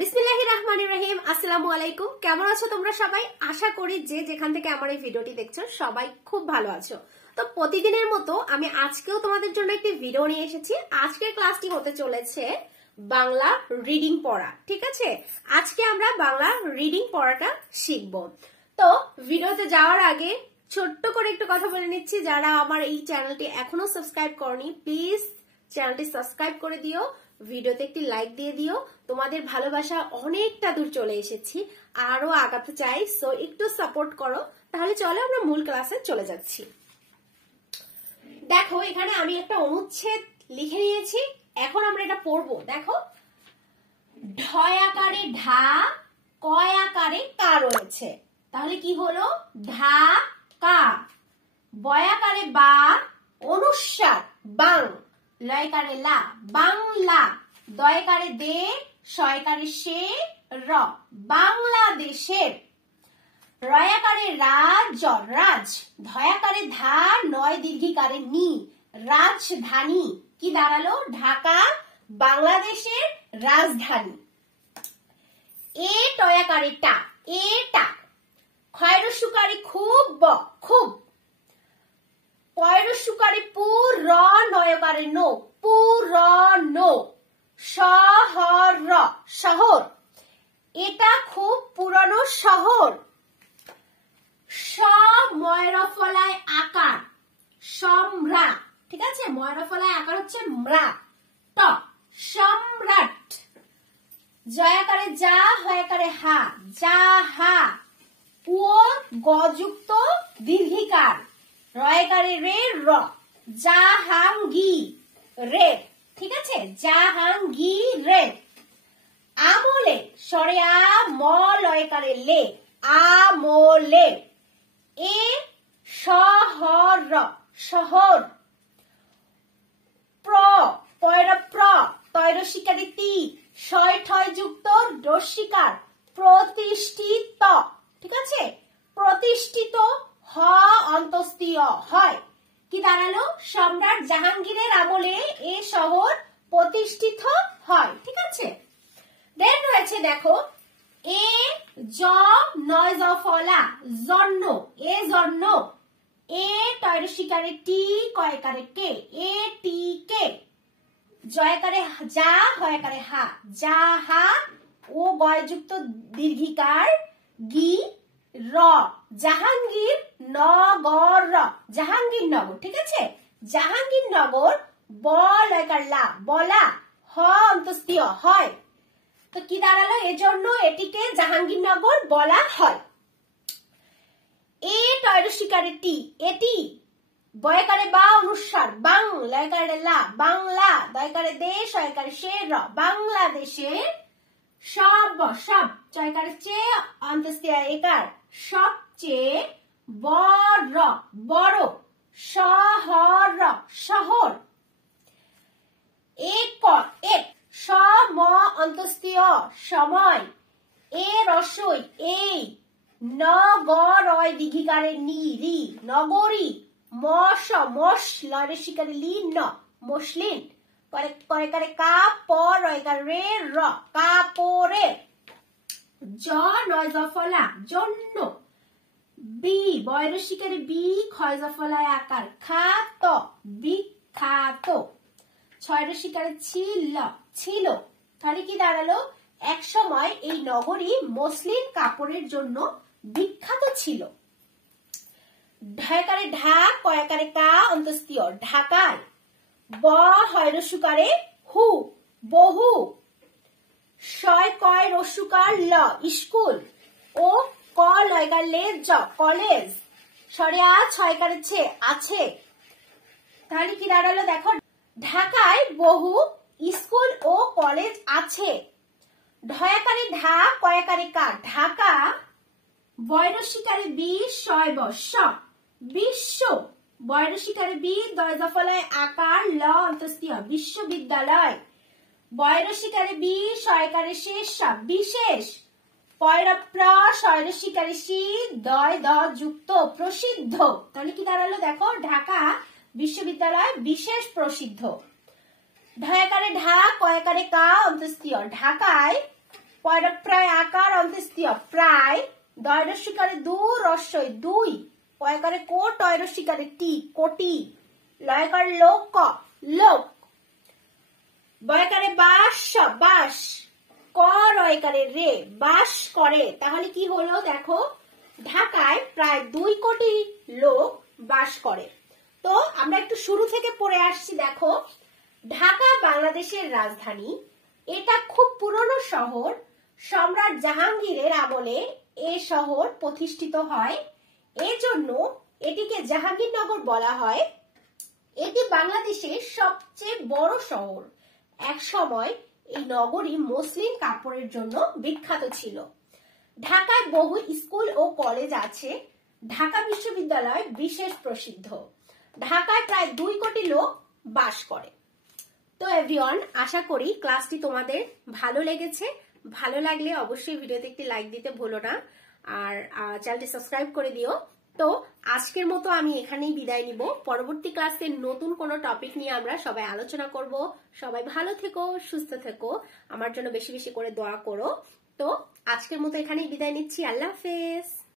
বিসমিল্লাহির রহমানির রহিম। আসসালামু আলাইকুম। কেমন আছো তোমরা সবাই? আশা করি যে যেখান থেকে আমার এই ভিডিওটি দেখছো সবাই খুব ভালো আছো। তো প্রতিদিনের মতো আমি আজকেও তোমাদের জন্য একটি ভিডিও নিয়ে এসেছি। আজকের ক্লাসটি হতে চলেছে বাংলা রিডিং পড়া। ঠিক আছে, আজকে আমরা বাংলা রিডিং পড়াটা শিখবো। তো ভিডিওতে যাওয়ার আগে ছোট্ট করে একটু কথা বলে নিচ্ছি, যারা আমার এই চ্যানেলটি এখনো সাবস্ক্রাইব করনি প্লিজ চ্যানেলটি সাবস্ক্রাইব করে দিও, ভিডিওতে একটি লাইক দিয়ে দিও। তোমাদের ভালোবাসা অনেকটা দূর চলে এসেছি, আরো আগাতে চাই, সো একটু সাপোর্ট করো। তাহলে চলো আমরা মূল ক্লাসে চলে যাচ্ছি। দেখো এখানে আমি একটা অনুচ্ছেদ লিখে নিয়েছি, এখন আমরা এটা পড়বো। দেখো, ঢয় আকারে ঢা, কয় আকারে কা রয়েছে, তাহলে কি হলো? ঢা কা। বয়াকারে বা, অনুস্বার বাং, লয়কারে লা, বাংলা। দয়কারে দে, শয়কারে সে, র, বাংলাদেশের। রয়াকারে রাজ, রাজ। ধয়াকারে ধা, নয় দীর্ঘিকারে নি, রাজধানী। কি দাঁড়ালো? ঢাকা, বাংলাদেশের রাজধানী। এ টয়াকারে টা, এটা। ক্ষয়রস্যুকারে খুব, ব, খুব। পয়রস্যুকারে পুর, র, নয়কারে নো, পুরনো। শহর, শহর। এটা খুব পুরনো শহর। স ময়রফলায় আকার, সম্রা। ঠিক আছে, ময়রফলায় আকার হচ্ছে ম্রা। ট, সম্রাট। জয়াকারে যা, হয়াকারে হা, যাহা। ও গযুক্ত দীর্ঘিকার, রয়কারে রে, র, জাহাঙ্গী রে। ঠিক আছে, জাহাঙ্গীরে। আমলে, সরে আ, ম লয়কারে লে, আমলে। এ শহর, শহর। প্র, পয়র প্র, তৈরশিকারে তি, শয় ঠয় যুক্ত রস্যিকার, প্রতিষ্ঠিত। ঠিক আছে, প্রতিষ্ঠিত, হ অন্তস্তীয় হয়। কি দাঁড়ালো? সম্রাট জাহাঙ্গীরের আমলে এ শহর প্রতিষ্ঠিত হয়। ঠিক আছে, দেন রয়েছে দেখো, এ জ নয় জ ফলা, জন্য। এ জন্য। এ টয়রশিকারে টি, কয়কারে কে, এ টি কে। জয়কারে যা, হয়কারে হা, যাহা। ও গয়যুক্ত দীর্ঘিকার, গি, র, জাহাঙ্গীর নগর, জাহাঙ্গীরনগর। ঠিক আছে, জাহাঙ্গীরনগর। ব লয়কার লা, বলা, হ অন্তস্তীয় হয়। তো কি দাঁড়ালো? এজন্য এটিকে জাহাঙ্গীরনগর বলা হয়। এ টয়রশিকারে টি, এটি। বয়কারে বা, অনুস্বার বাং, লয়কারে লা, বাংলা। দয়কারে দে, শয়কারে সে, র, বাংলাদেশের। সব, সব। চয়কারে চে, অন্তস্তীয় একার, সবচেয়ে বড়, বড়। শহর, শহর। এক, এক। স ম অন্তস্তীয়, সময়। এ রসই, এই। নগরয় দীর্ঘিকারে নি, রি, নগরী। মশ, মশ লয়রসিকারে লি, ন, মসলিন। কয়কারে কা, প রয়কারে রে, র, কাপড়ে। জ নয় জফলা, জন্য। বি বয়রসিকারে বি, ক্ষয় জফলায় আকার, খাত, বিখ্যাত। ছয়রসিকারে ছিল, ছিল। তাহলে কি দাঁড়ালো? এক সময় এই নগরী মসলিন কাপড়ের জন্য বিখ্যাত ছিল। ঢয়কারে ঢা, কয়কারে কা, অন্তস্তীয়, ঢাকায়। ব হয়রস্যুকারে হু, বহু। শয় কয় রস্যুকার ল, স্কুল। ও ক লয়কার লে, জ, কলেজ। সরে আ, ছয়কারে ছে, আছে। তাহলে কি দাঁড়ালো? দেখো, ঢাকায় বহু স্কুল ও কলেজ আছে। ঢয়াকারে ঢা, কয়কারে কা, ঢাকা। বয়রসিকারে বি, শয় বর্ষ, বিশ্ব। বয়রসিকারে বি, দয় দফলায় আকার, ল অন্তস্তীয়, বিশ্ববিদ্যালয়। বয়রসিকারে বি, শয়কারে শেষ, বিশেষ। পয়রা প্র, শয়রসিকারে সি, দয় দ যুক্ত, প্রসিদ্ধ। তাহলে কি দাঁড়ালো? দেখো, ঢাকা বিশ্ববিদ্যালয় বিশেষ প্রসিদ্ধ। ঢয়াকারে ঢা, কয়কারে কা, অন্তস্তীয়, ঢাকায়। প পয়টা প্রায় আকার অন্ত্যেষ্টিয় প্রায় দয়রস্যিকারে দু রস্যই দুই পয়কারে কো টয়রস্যিকারে টি কোটি লয়কার লোক ক লোক বয়কারে বাস বাস ক রয়কারে রে বাস করে। তাহলে কি হলো দেখো, ঢাকায় প্রায় 2 কোটি লোক বাস করে। তো আমরা একটু শুরু থেকে পড়ে আসছি। দেখো, ঢাকা বাংলাদেশের রাজধানী, এটা খুব পুরনো শহর। সম্রাট জাহাঙ্গীরের আমলে এই শহর প্রতিষ্ঠিত হয়, এজন্য এটিকে জাহাঙ্গীরনগর বলা হয়। এটি বাংলাদেশের সবচেয়ে বড় শহর। এক সময় এই নগরী মসলিন কাপড়ের জন্য বিখ্যাত ছিল। ঢাকায় বহু স্কুল ও কলেজ আছে। ঢাকা বিশ্ববিদ্যালয় বিশেষ প্রসিদ্ধ। ঢাকায় প্রায় 2 কোটি লোক বাস করে। তো এভরিওয়ান, আশা করি ক্লাসটি তোমাদের ভালো লেগেছে। ভালো লাগলে অবশ্যই ভিডিওতে একটি লাইক দিতে ভুলো না, আর চ্যানেলটি সাবস্ক্রাইব করে দিও। তো আজকের মতো আমি এখানেই বিদায় নিব। পরবর্তী ক্লাসে নতুন কোনো টপিক নিয়ে আমরা সবাই আলোচনা করব। সবাই ভালো থেকো, সুস্থ থেকো, আমার জন্য বেশি বেশি করে দোয়া করো। তো আজকের মতো এখানেই বিদায় নিচ্ছি। আল্লাহ হাফেজ।